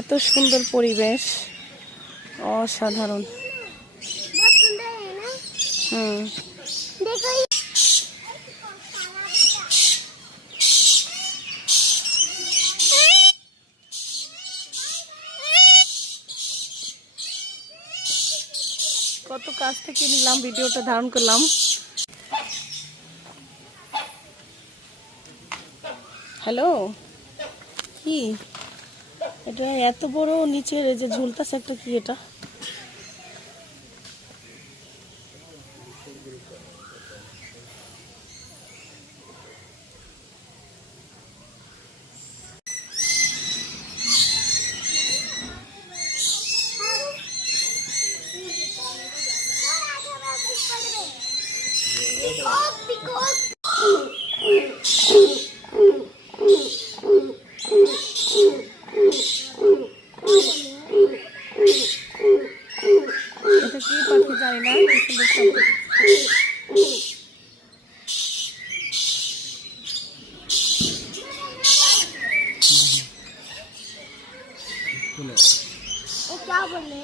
এত সুন্দর পরিবেশ, অসাধারণ। হুম, কত কাছ থেকে নিলাম, ভিডিওটা ধারণ করলাম। হ্যালো, কি এটা এত বড় নিচের এই যে ঝুলতাছে একটা, কি এটা? এটা কি পাখি জানি না, কি সুন্দর শব্দ। क्या बोले